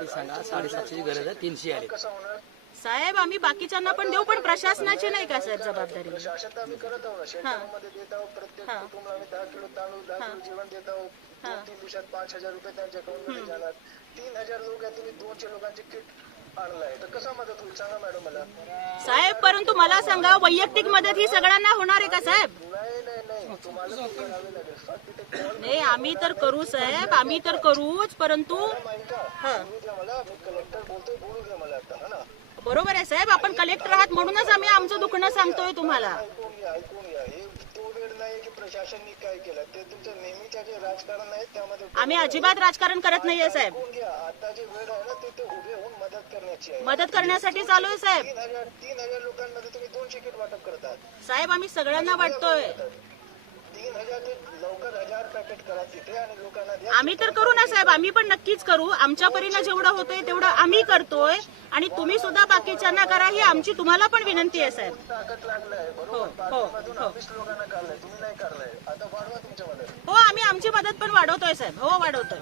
ती सांगा. 750ची गरज आहे, 300 आले. साहेब आम्ही बाकीच्यांना पण देऊ, पण प्रशासनाची नाही का सर जबाबदारी? प्रशासन आम्ही करत आहोत, शेतकऱ्यांमध्ये देत आहोत. प्रत्येक कुटुंबाला आम्ही 10 किलो तांदूळ, 10 किलो जेवण देत आहोत. 2-3 दिवसात 5,000 रुपये त्यांच्या अकाउंटमध्ये जाणार. 3,000 लोक आहेत, तुम्ही 200 लोकांचे किट आणलाय, तर कसा मदत होईल सांगा मॅडम मला. साहेब परंतु मला सांगा, वैयक्तिक मदत ही सगळ्यांना होणार आहे का साहेब? नाही, तुम्हाला ते करावे लागेल. फक्त तिथे call नाही आम्ही तर करू साहेब, आम्ही तर करूच, परंतु ऐका, बोलू द्या मला. मी कलेक्टर बोलतोय, बोलू द्या मला आता. हा ना, बरोबर आहे साहेब, आपण कलेक्टर आहात म्हणूनच आम्ही आमचं दुखणं सांगतोय तुम्हाला. ऐकून घ्या. हे तो वेळ नाही की प्रशासननी काय केलं, ते तुमचं नेहमीच्या जे राजकारण आहे त्यामध्ये आम्ही अजिबात राजकारण करत नाहीये साहेब. ऐकून घ्या. आता जी वेळ आहे ना, तिथे उभे होऊन मदत करण्याची आहे. मदत करण्यासाठी चालू आहे साहेब. 3,000 लोकांमध्ये तुम्ही 200 किट वाटप करतात. साहेब आम्ही सगळ्यांना वाटतोय. 3,000 ते लवकर 1,000 पॅकेट करा तिथे आणि लोकांना द्या. आम्ही तर करू ना साहेब, आम्ही पण नक्कीच करू. आमच्या परीनं जेवढं होतंय तेवढं आम्ही करतोय आणि तुम्ही सुद्धा बाकीच्यांना करा, ही आमची तुम्हाला पण विनंती आहे साहेब. ताकद लागलाय बरोबर. पाठीमागून 20 लोकांना काढलाय, तुम्ही नाही काढलाय. आता वाढवा तुमच्या मदत. हो आम्ही आमची मदत पण वाढवतोय साहेब. हो वाढवतोय.